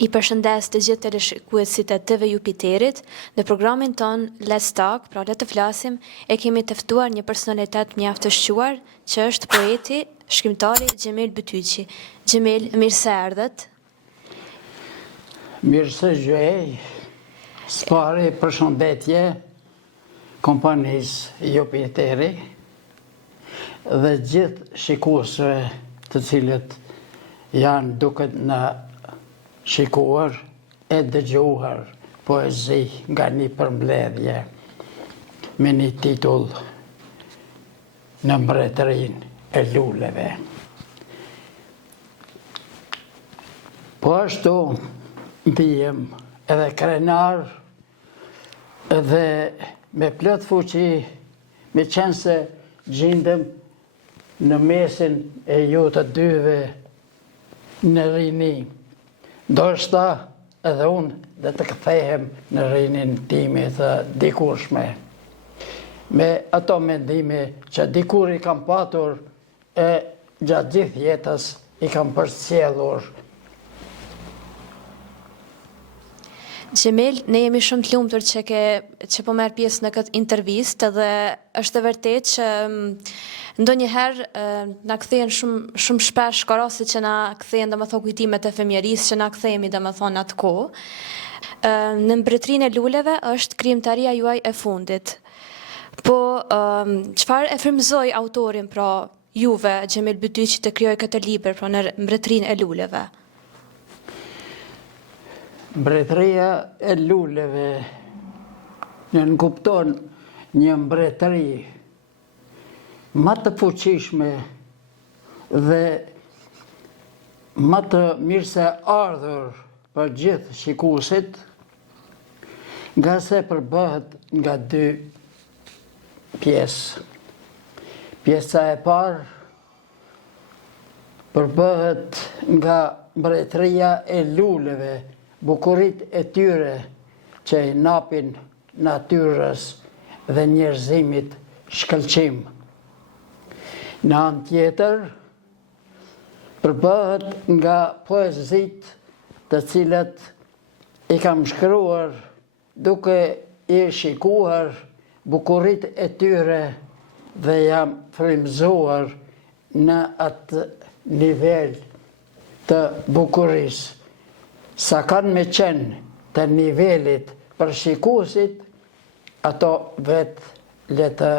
I përshëndes të gjithë teleshikuesit e TV Jupiterit. Në programin ton Let's Talk, pra le të flasim, e kemi të ftuar një personalitet mjaft të shquar, që është poeti, shkrimtari Xhemil Bytyqi. Xhemil, mirë se erdhët. Mirë se gjej. Spari përshëndetje kompanisë Jupiteri dhe gjithë shikuesve të cilët janë duke në shikuar e dëgjuar poezi nga një përmbledhje me një titull Në mbretërinë e luleve. Po ashtu ndihem edhe krenar edhe me plot fuqi, me qenë se gjindem në mesin e ju të dyve në rini. Ndoshta edhe unë dhe të kthehem në rinin time të dikurshme. Me ato mendime që dikur i kam patur e gjatë gjithë jetës i kam përcjellur. Xhemil, ne jemi shumë të lumtur që po merr pjesë në këtë intervistë dhe është e vërtetë që ndonjëherë na kthehen shumë shpesh korosit që na kthehen domethënë kujtimet e fëmijërisë që na kthehemi domethënë atë kohë. Në mbretërinë e luleve është krijimtaria juaj e fundit. Po çfarë e frymëzoi autorin pra juve Xhemil Bytyqi të krijojë këtë libër pra në mbretërinë e luleve? Mbretëria e luleve nënkupton një mbretëri më të fuqishme dhe më të mirë se ardhur për gjithë shikuesit, nga se përbëhet nga dy pjesë. Pjesa e parë përbëhet nga mbretëria e luleve, bukurit e tyre që i napin natyrës dhe njerëzimit shkëlqim. Në anë tjetër, përbëhet nga poezit të cilat i kam shkruar duke i shikuar bukurit e tyre dhe jam frymëzuar në atë nivel të bukurisë. Sa kanë me qenë të nivelit për shikuesit, ato vetë le të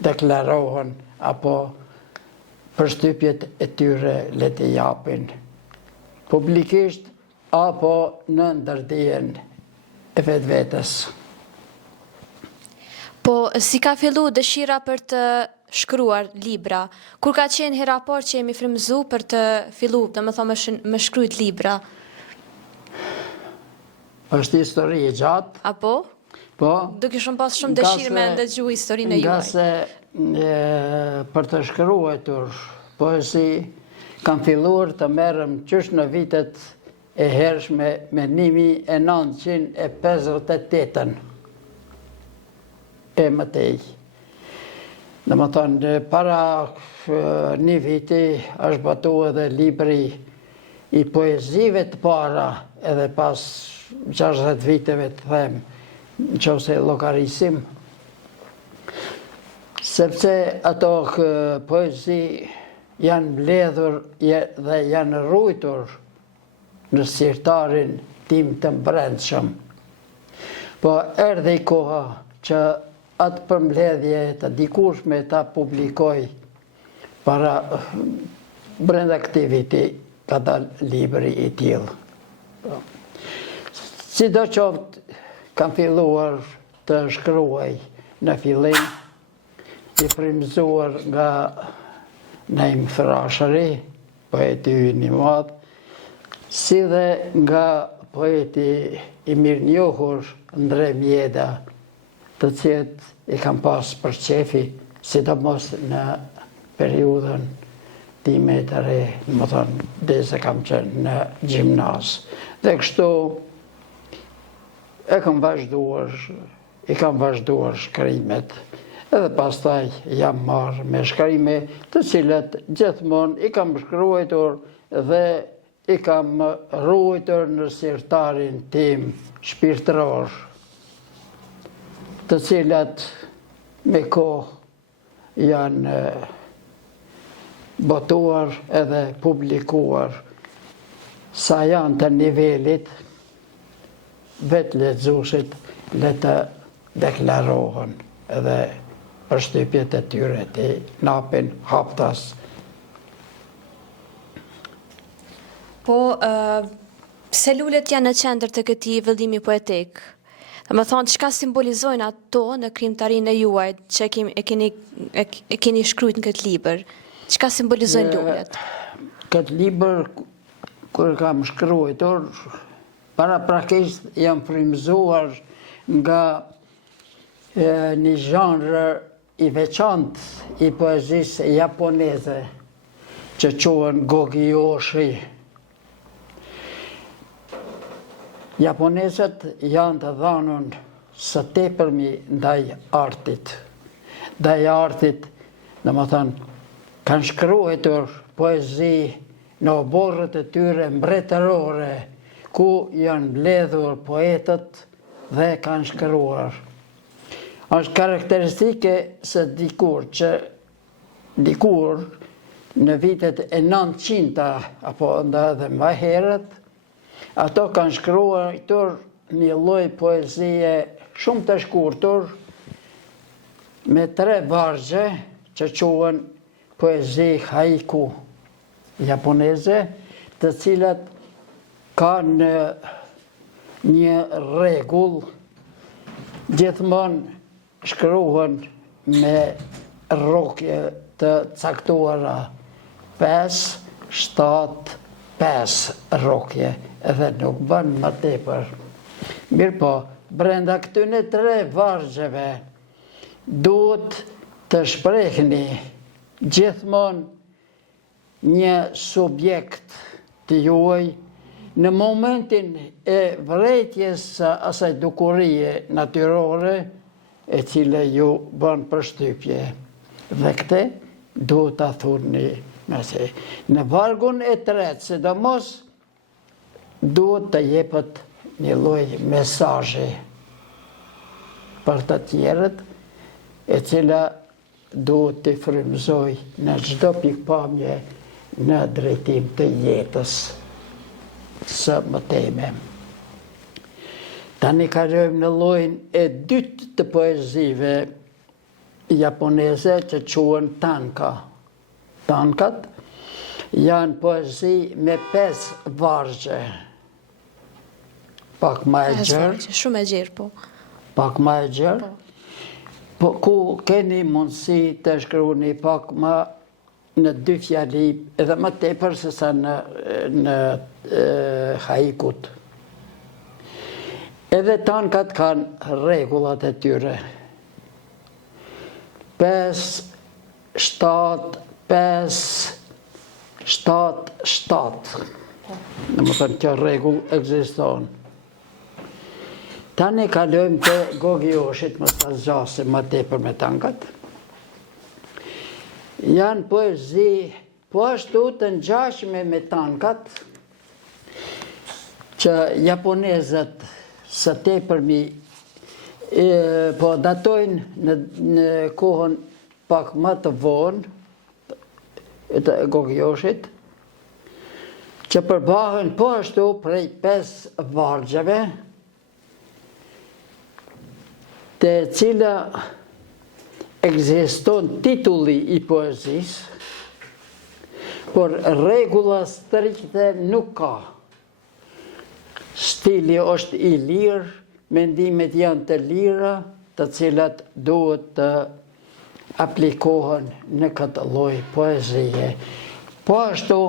deklarohen apo përshtypjet e tyre le të japin publikisht apo në ndërdijen e vetvetes. Po si ka fillu dëshira për të shkruar libra? Kur ka qenë hera parë që jemi frymëzuar për të filluar, domethënë me shkruajt libra? Është histori e gjatë. Apo? Po. Do kishim pas shumë dëshirë me ndëgju historinë e juaj. Nga se për të shkruar poezi kam filluar të merrem qysh në vitet e hershme me 1958 e mëtej. Në më thonë, para një viti është batu edhe libri i poezive të para, edhe pas 60 viteve të them, nëse llogarisim, sepse ato poezi janë mbledhur dhe janë ruajtur në sirtarin tim të brendshëm. Po erdhi koha që atë përmbledhje të dikurshme ta publikoj para brenda këtij viti ka dalë libri i tillë. Sidoqoftë kam filluar të shkruaj në fillim i frymëzuar nga Naim Frashëri, poeti i madh, si dhe nga poeti i mirënjohur Ndre Mjeda, të cilët i kam pas për qefi, sidomos në periudhën time të re, më thonë, dhe se kam qenë në gjimnaz. Dhe kështu i kam vazhduar shkrimet, edhe pastaj jam marrë me shkrime të cilat gjithmonë i kam shkruar dhe i kam ruajtur në sirtarin tim shpirtëror, të cilat me kohë janë botuar edhe publikuar, sa janë të nivelit, vetë lexuesit le të deklarohen edhe përshtypjet e tyre të napin haptas. Po, pse lulet janë në qendër të këtij vëllimi poetik? Dhe më thonë, çka simbolizojnë ato në krimtarinë e juaj që e keni shkruajt në këtë libër? Çka simbolizojnë lulet? Këtë libër, kur kam shkruajtur, paraprakisht jam frymëzuar nga një zhanër i veçantë i poezisë japoneze, që quhen Gogyoshi. Japonezët janë të dhanun së tepërmi ndaj artit. Ndaj artit, domethënë, kanë shkruar poezi në oborrët e tyre mbretërore, ku janë mbledhur poetët dhe kanë shkruar. Është karakteristike se dikur në vitet e 900-ta apo edhe më herët, ato kanë shkruar një lloj poezie shumë të shkurtër me 3 vargje që quhen poezi haiku japoneze, të cilat kanë një rregull, gjithmonë shkruhen me rrokje të caktuara, 5, 7, 5 rrokje, edhe nuk bën më tepër. Mirë po, brenda këtyne 3 vargjeve duhet të shprehni gjithmonë një subjekt të juaj në momentin e vërejtjes së asaj dukurie natyrore e cile ju bën përshtypje. Dhe këtë duhet ta thuni nëse. Në vargun e 3, sidomos duhet të jepet një lloj mesazhi për të tjerët, e cila duhet të frymëzoj në çdo pikpamje në drejtim të jetës së mëteme. Tani kalojmë në llojin e dytë të poezive japoneze që quhen tanka. Tankat janë poezi me 5 vargje. Pak më e gjerë. Shumë e gjerë, po. Pak më e gjerë. Po ku keni mundësi të shkruani pak më në 2 fjali, edhe më tepër se sa në haikut. Edhe tankat kanë rregullat e tyre. 5, 7, 5, 7, 7. Domethënë kjo rregull ekziston. Tani kalojmë te Gogyoshit, mos ta zgjasim më tepër me tankat. Janë poezi po ashtu të ngjashme me tankat, që japonezët së tepërmi po datojnë në kohën pak më të vonë të Gogyoshit, që përbahen po ashtu prej 5 vargjeve, të cila ekziston titulli i poezisë, por rregulla strikte nuk ka. Stili është i lirë, mendimet janë të lira, të cilat duhet të aplikohen në këtë lloj poezie. Po ashtu,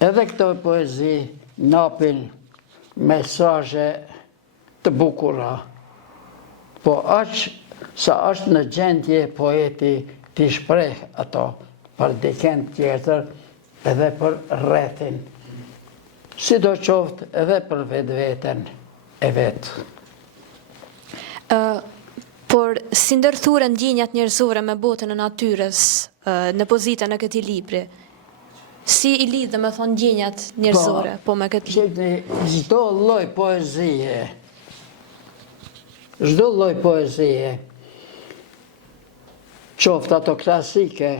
edhe këto poezi napin mesazhe të bukura. Po aq sa është në gjendje poeti t'i shpreh ato për dikën tjetër edhe për rrethin. Sidoqoftë edhe për vetveten e vet. Por si ndërthuren ndjenjat njerëzore me botën e natyrës në pozita në këtij libri? Si I lidhe me thonë ndjenjat njerëzore, po me këtë Shqipni, çdo lloj poezie, qoftë ato klasike,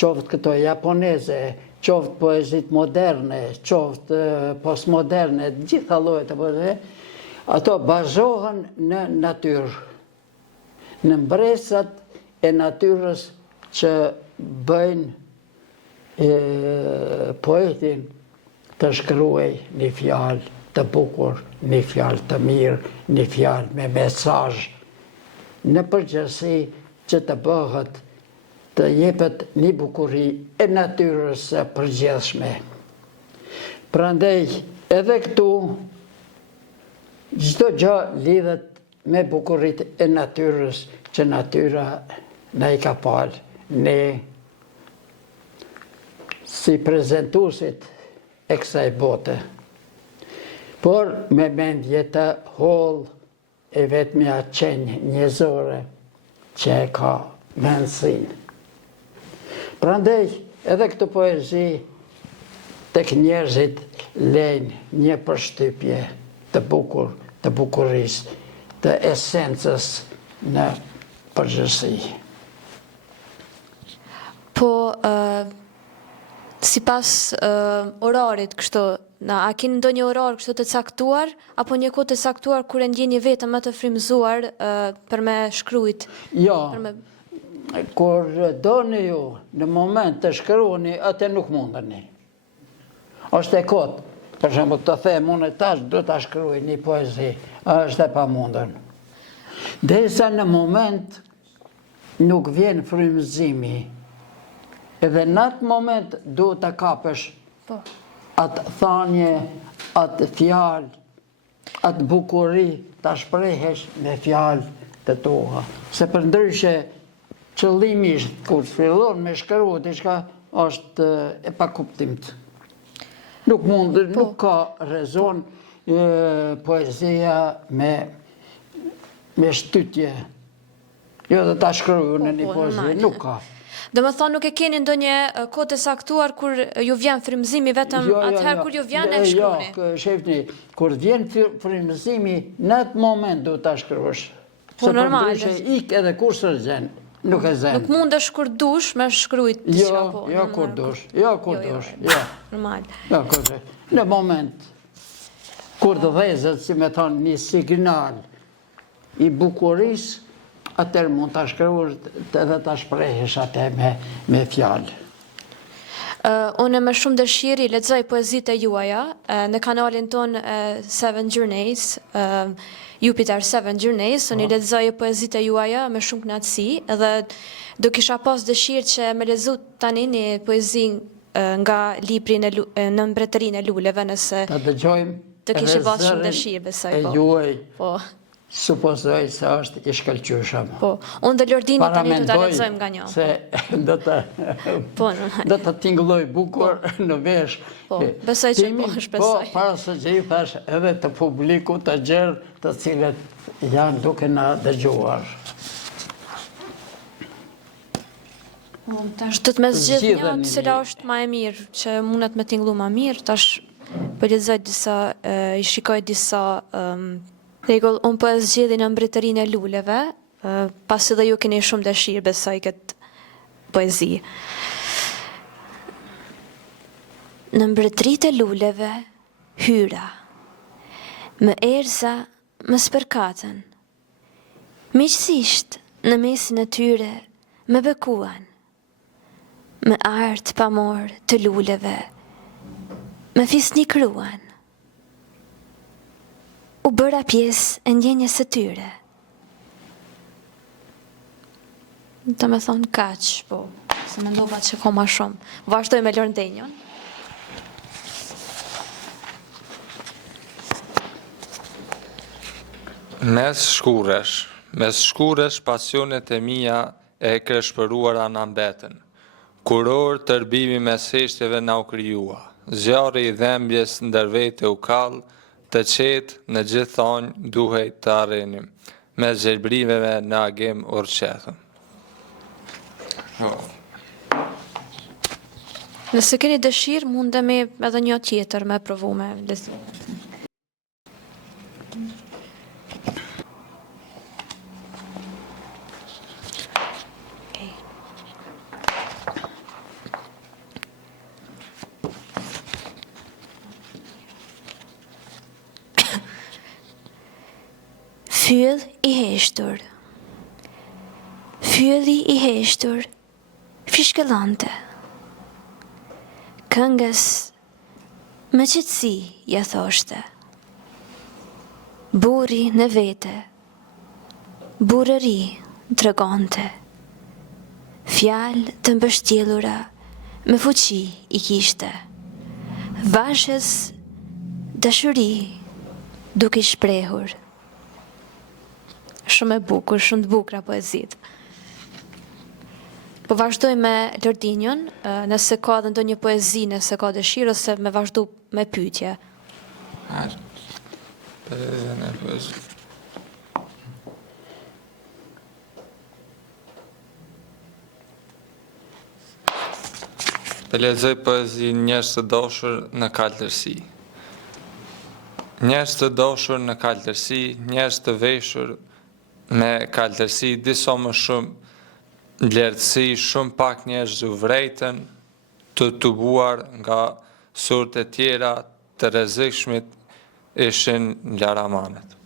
qoftë këto japoneze, qoftë poezit moderne, qoftë postmoderne, gjitha llojet e poezie, ato bazohen në natyrë, në mbresat e natyrës që bëjnë poetin të shkruaj një fjalë të bukur, një fjalë të mirë, një fjalë me mesazh, në përgjithësi që të bëhet, të jepet një bukuri e natyrës së përgjithshme. Prandaj, edhe këtu, çdo gjë lidhet me bukuritë e natyrës që natyra na I ka palë. Ne, si prezentuesit e kësaj bote, por me mendje të hollë e vetmja qenjë njerëzore që e ka mendsinë. Prandaj, edhe këtë poezi tek njerëzit lejnë një përshtypje të bukur, të bukurisë, të esencës në përgjithësi. Po, sipas orarit kështu, a keni ndonjë orar kështu të caktuar apo një kohë të caktuar kur e ndjeni vetëm më të frymëzuar për me shkruajt? Jo. Për me... Kur doni ju në moment të shkruani, atë nuk mundeni. Është e kotë. Për shembull, të them unë tash do ta shkruaj një poezi, është e pamundën. Derisa në moment nuk vjen frymëzimi, edhe në atë moment duhet ta kapësh atë thanje, atë fjalë, atë bukuri, ta shprehesh me fjalë të tua. Se përndryshe qëllimisht kur fillon me shkruar diçka është e pakuptimt. Nuk mund, nuk ka rezon poezia me shtytje. Jo dhe ta shkruaj në një poezi, nuk ka. Do më thonë nuk e keni ndonjë kohë të saktuar kur ju vjen frymëzimi vetëm atëherë kur ju vjen e shkruani? Jo, shefni, kur vjen frymëzimi, në atë moment do ta shkruash. Po normal. Se përndryshe ik edhe kur së zen, nuk e zen. Nuk mundesh kur dush me shkruajt diçka po. Jo, kur dush. Jo, kur dush. Jo. Normal. Jo, kur dush. Në moment kur të dhezet, si me thonë, një signal I bukurisë, atër mund të shkruash edhe të shprehesh atë me fjalë. Unë me shumë dëshirë I lexoj poezitë e juaja në kanalin ton Seven Journeys, Jupiter Seven Journeys, unë I lexoj poezitë e juaja me shumë kënaqësi dhe do kisha pas dëshirë që me lezu tani një poezi nga libri në mbretërinë e luleve, nëse Ta dëgjojmë. Të kishe pas shumë dëshirë, besoj po. E juaj. Po. Supozoj se është I shkëlqyeshëm. Po, unë dhe Lordini tani do ta lexojmë nga një. Se do të tingëlloj bukur në vesh. Po, besoj që po, shpresoj. Po, para së gjithash edhe të publiku të gjerë të cilët janë duke na dëgjuar. Tash do të më zgjedh një cila është më e mirë, që mundet me tingëllu më mirë, tash po lexoj disa, I shikoj disa rregull, unë po e zgjedhin në mbretërinë e luleve, pasi dhe ju keni shumë dëshirë besoj këtë poezi. Në mbretëritë e luleve hyra, më erza më spërkatën, miqësisht në mesin e tyre më bekuan, më art pamor të luleve, më fisnikruan. U bëra pjesë e ndjenjes së tyre. Të me thonë kaq, po, se me ndova që ko ma shumë. Vazhdoj me Lordenjon. Mes shkuresh pasionet e mia e kreshpëruara na mbetën. Kuror tërbimi mes heshtjeve na u krijua. Zjarri I dhembjes ndër vete u kall, të qetë në gjithonjë duhej të arrenim, me gjelbrimeve në agim urqetëm. Nëse keni dëshirë, mundemi edhe një tjetër me provu me lezu. Fyll i heshtur. Fylli i heshtur fishkëllante. Këngës me qetësi ja thoshte. Burri në vete, burëri tregonte. Fjalë të mbështjellura me fuqi i kishte. Vashës dashuri duke i shprehur. Shumë e bukur, shumë të bukura poezit. Po vazhdoj me Lordinjon, nëse ka dhe ndonjë poezi, nëse ka dëshirë, ose me vazhdu me pyetje. Të lexoj poezi Njerëz të dashur në kaltërsi. Njerëz të dashur në kaltërsi, njerëz të veshur me kaltërsi, disa më shumë vlerësi, shumë pak njerëz u vrejtën, të tubuar nga surët e tjera të rrezikshmit ishin laramanët.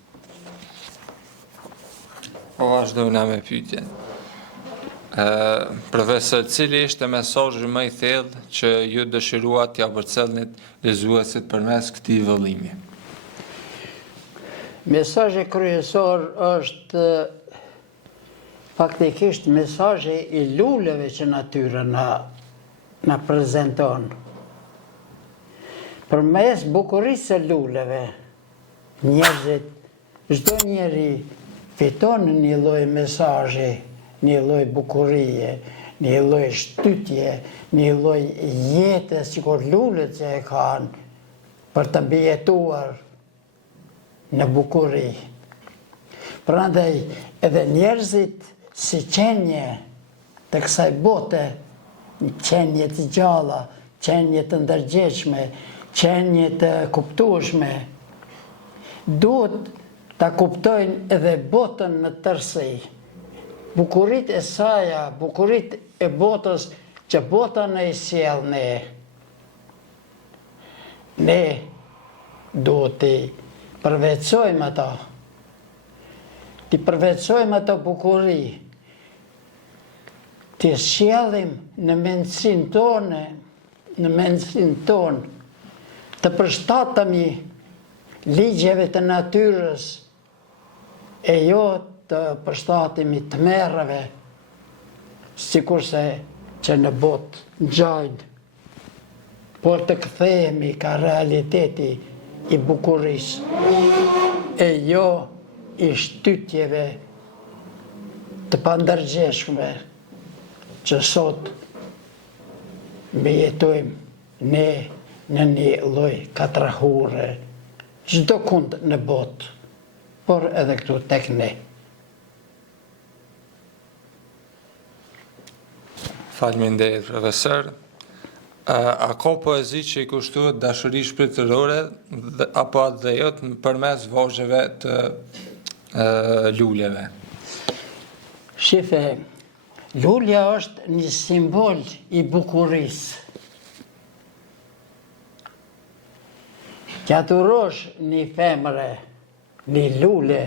Po vazhdojna me pyetjen. Profesor, cili ishte mesazhi më i thellë që ju dëshiruat t'ia përcjellnit lezuesit përmes këtij vëllimi? Mesazhi kryesor është faktikisht mesazhi i luleve që natyra na prezanton. Përmes bukurisë së luleve, njerëzit, çdo njeri fiton një lloj mesazhi, një lloj bukurie, një lloj shtytje, një lloj jete sikur lulet që e kanë për të mbijetuar në bukuri. Prandaj edhe njerëzit si qenje të kësaj bote, qenje të gjalla, qenje të ndërgjegjshme, qenje të kuptueshme, duhet ta kuptojnë edhe botën në tërësi. Bukurit e saja, bukurit e botës që bota në i sjell ne. Ne duhet të përveçojmë ata. Të përveçojmë ato bukuri. Të sjellim në mendsinë tonë, të përshtatemi ligjeve të natyrës e jo të përshtatemi të merreve, sikurse që në botë ngjajnë, por të kthehemi ka realiteti i bukurisë e jo i shtytjeve të pandërgjeshme që sot mbijetojmë ne në një lloj katrahure, çdo kund në botë, por edhe këtu tek ne. Faleminderit, profesor. A ka poezi që i kushtohet dashuri shpirtërore apo edhe jo përmes vazhjeve të luleve? Shife, lulja është një simbol i bukurisë. Që adhurosh një femre, një lule,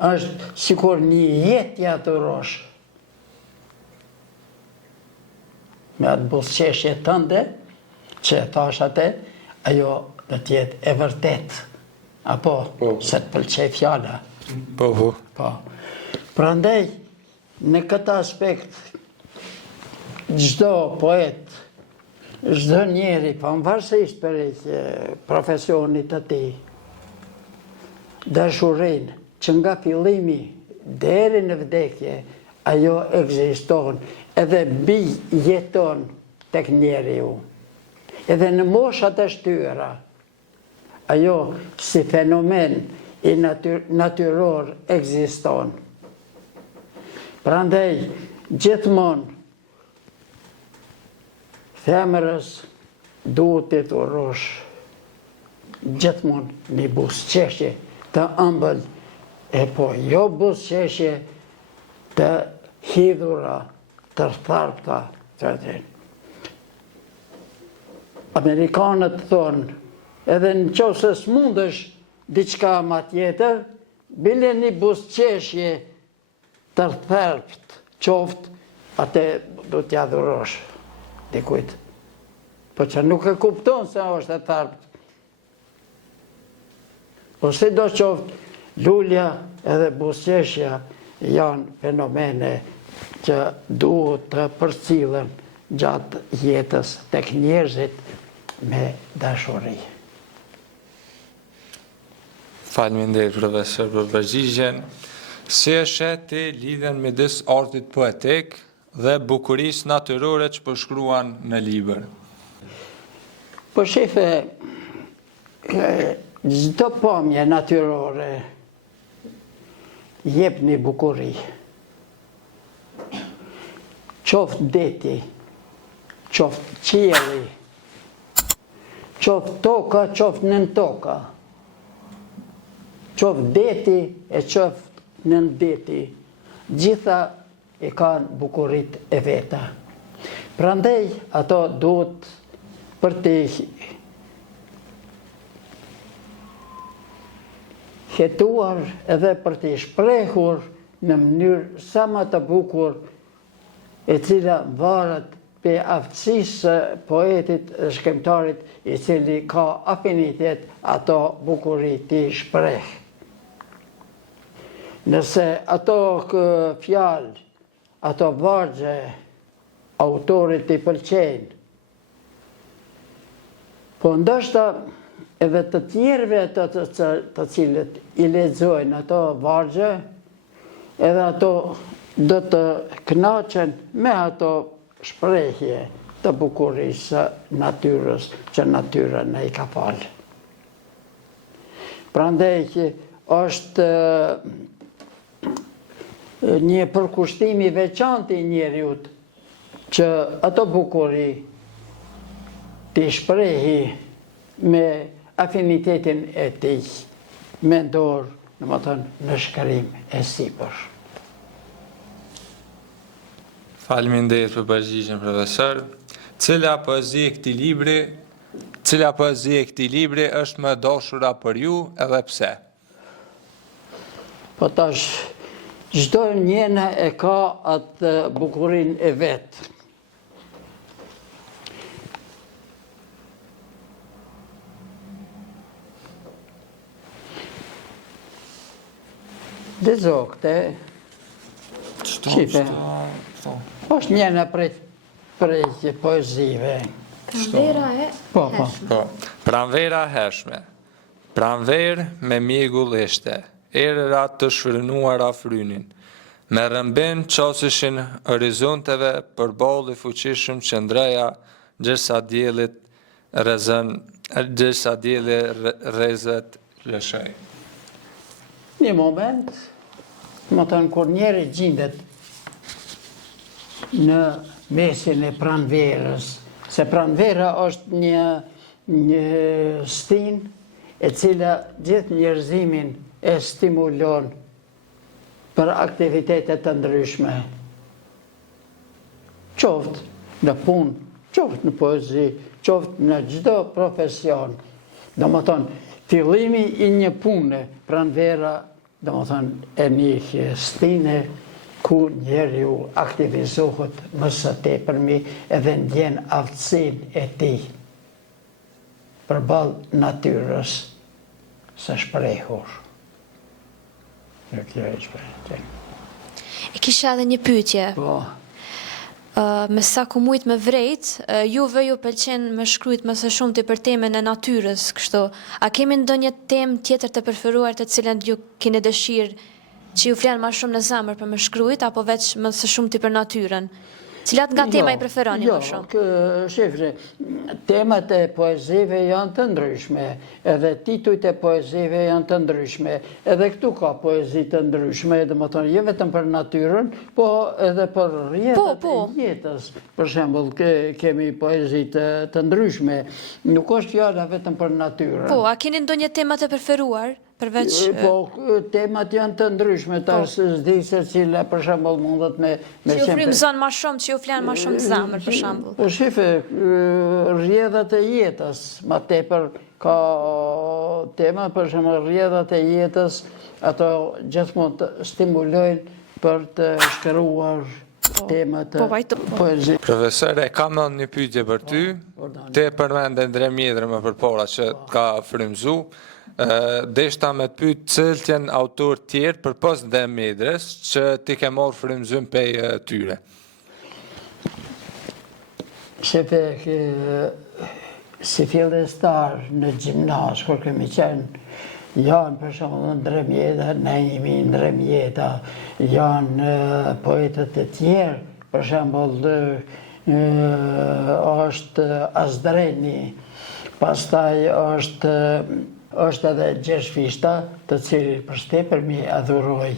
është sikur një jetë i adhurosh. Me atë buzëqeshje tënde, që e thash atë, ajo do t'jetë e vërtet. Apo, se të pëlqej fjala. Po. Prandaj, në këtë aspekt, çdo poet, çdo njeri, pavarësisht për profesionit të tij, dashurinë që nga fillimi deri në vdekje, ajo ekziston, edhe mbi jeton tek njeriu. Edhe në moshat e shtyra, ajo si fenomen i natyror ekziston. Prandaj, gjithmonë, Femërës duhet të dhurosh gjithmonë një buzëqeshje të ëmbël, e po jo buzëqeshje të hidhura, të tharpta të rëtin. Amerikanët thonë, edhe në qoftë se s'mundesh diçka ma tjetër, bile një buzëqeshje të tharpt qoftë, atë do t'ja dhurosh dikujt. Po që nuk e kupton se është e tharpt. Po si do qoftë, lulja edhe buzëqeshja janë fenomene që duhet të përcillen gjatë jetës tek njerëzit me dashuri. Faleminderit profesor për përgjigjen. Si e sheti lidhen midis artit poetik dhe bukurisë natyrore që përshkruan në libër? Po shefe, çdo pamje natyrore jep një bukuri. Qoftë deti, qoftë qielli, qoftë toka, qoftë nën toka, qoftë deti e qoftë nën deti, gjitha e kanë bukurit e veta. Prandaj ato duhet për të hetuar edhe për të shprehur në mënyrë sa më të bukur, e cila varet pe aftësisë së poetit dhe shkrimtarit, i cili ka afinitet ato bukuri të shpreh. Nëse ato fjalë, ato vargje autorit i pëlqejnë, po ndoshta edhe të tjerëve të cilët i lexojnë ato vargje, edhe ato do të kënaqen me ato shprehje të bukurisë së natyrës që natyra na i ka falë. Prandaj është një përkushtim i veçantë i njeriut që ato bukuri të shprehi me afinitetin e tij mendor, domethënë në shkrim e sipër. Faleminderit për përgjigjen profesor. Cila poezi e këtij libri është më e dashura për ju edhe pse? Po tash çdo njëna e ka atë bukurinë e vet. Dhe zokte, qife, është njëna prej poezive. Pranvera e hershme. Po, pranvera hershme. Pranverë me mjegull ishte, erërat të shfrynuara frynin. Me rëmbin qosishin horizonteve për balli fuqishëm që ndreja gjërsa djeli rrezet lëshej. Një moment, më thënë, kur njeri gjendet në mesin e pranverës, se pranvera është një stinë e cila gjithë njerëzimin e stimulon për aktivitetet të ndryshme. Qoftë në punë, qoftë në poezi, qoftë në çdo profesion. Domethënë, fillimi i një pune, pranvera, domethënë, e një stinë ku njeriu aktivizohet më së tepërmi edhe ndjen aftësinë e tij përballë natyrës së shprehur. E kisha edhe një pyetje. Po, Me sa ku mujt me vrejt, juve ju pëlqen me shkruajt më së shumti për temën e natyrës, kështu. A kemi ndonjë temë tjetër të preferuar të cilën ju keni dëshirë që ju flenë më shumë në zemër për me shkruajt, apo veç më së shumti për natyrën? Cilat nga tema i preferoni më shumë? Shifre, temat e poezive janë të ndryshme, edhe titujt e poezive janë të ndryshme, edhe këtu ka poezi të ndryshme, dhe më thonë, jo vetëm për natyrën, po edhe për rrjetet e jetës. Për shembull, kemi poezi të ndryshme, nuk është fjala vetëm për natyrën. Po, a keni ndonjë tema të preferuar? Përveç... Po, temat janë të ndryshme, tash s'di se cila, për shembull, mundet me... Që ju frymëzon ma shumë, që ju flenë ma shumë zemër, për shembull. Po, shife, rrjedhat e jetës, ma tepër ka tema, për shembull, rrjedhat e jetës, ato gjithmonë të stimulojnë për të shkruar temat e poezi. Profesore, kam një pyetje për ty, te përmende Ndremjedrën më përpara që ka frymëzu, deshta me të pyet cilët janë autor tjerë përpos Ndremjedrës që ti ke marrë frymëzim pej tyre. Shepe, si fillestar në gjimnaz, kur kemi qenë, janë për shembull Ndremjedra, Naimi Ndremjedra, janë poetët e tjerë, për shembull është Azdreni, pastaj është edhe Gjershfishta, të cilin përshtetër mi adhuroj.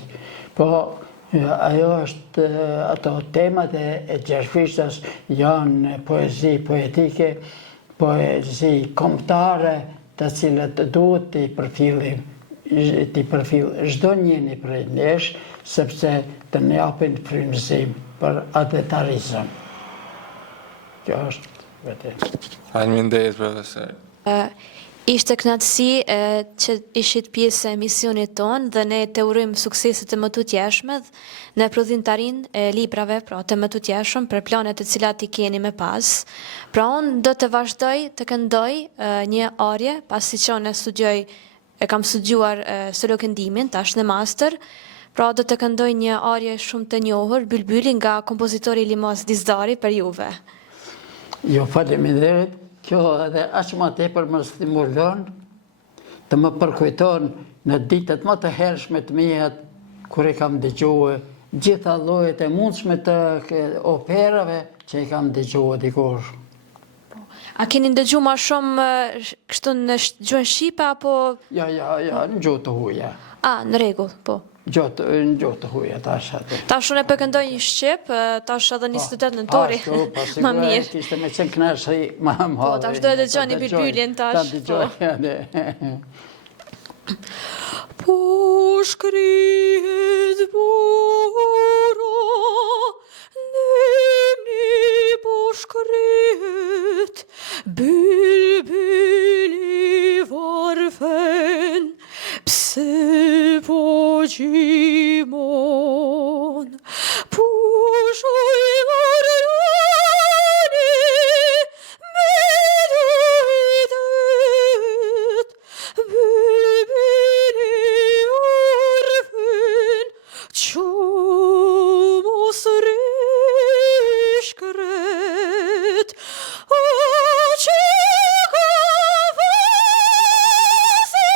Po, ajo është, ato temat e Gjershfishtas janë poezi poetike, poezi kombëtare, të cilët duhet të i përfil çdo njëri prej nesh, sepse të ne japin frymëzim për adetarizëm. Kjo është vetë. Faleminderit, profesor. Ishte kënaqësi që ishit pjesë e emisionit tonë dhe ne të urojmë sukseset të më të tjeshme në prodhimtarinë e librave, pra të më të tjeshëm për planet e cilat I keni me pas. Pra unë do të vazhdoj të këndoj një arje, pasi që unë e kam studiuar solo këndimin, tash në master, pra do të këndoj një arje shumë të njohur, Bylbyli nga kompozitori Limas Dizdari për juve. Jo, faleminderit. Kjo edhe aq më tepër më stimulon të më përkujton në ditët më të hershme të mia kur I kam dëgjuar gjitha llojet e mundshme të operave që I kam dëgjuar dikur. A keni ndëgjuar më shumë kështu në gjuhën shqipe apo? Ja, në gjuhë të huaja. Në rregull, po. Në gjuhë të huaja tash atë. Tash unë e përkëndoj një shqip, tash edhe 28 nëntori. Më mirë. Kishte me qenë kënaqësi më e madhe. Po, tash do e dëgjoni Bylbylin tash. Po shkrihet bura, nemni po shkrihet, Bylbyli varfen, pse po gjimon, pushuj varjani, me dojtet, Bylbyli varfen, qomos rishkret, o që ka fazi,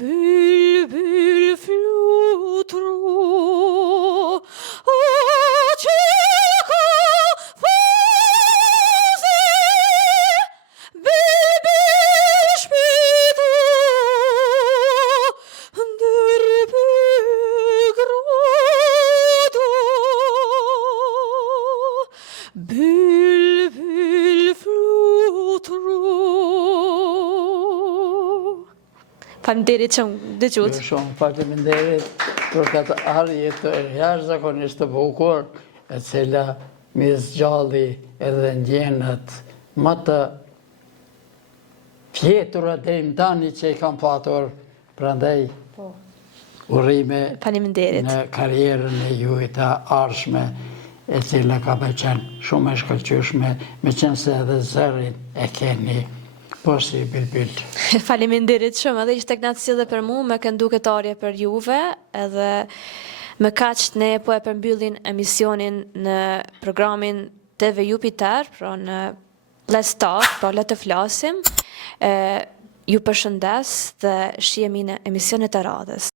Bylbyl flutro, o që ka fazi, Bylbyl shpito, ndër grado, Bylbyl flutro. Faleminderit që më dëgjut. Shumë faleminderit për këtë arje të jashtëzakonisht të bukur, e cila mi zgjalli edhe ndjenat më të fjetura deri më tani që I kam patur, prandaj urime në karrierën e juaj të ardhshme, e cila ka qenë shumë e shkëlqyeshme, meqense edhe zërin e keni. Po si Bylbyl. Faleminderit shumë, edhe ishte kënaqësi edhe për mua me këndu këtë arje për juve, edhe me kaq ne po e përmbyllim emisionin në programin TV Jupiter, pra në Let's talk, po le të flasim. Ju përshëndes dhe shihemi në emisionet e radhës.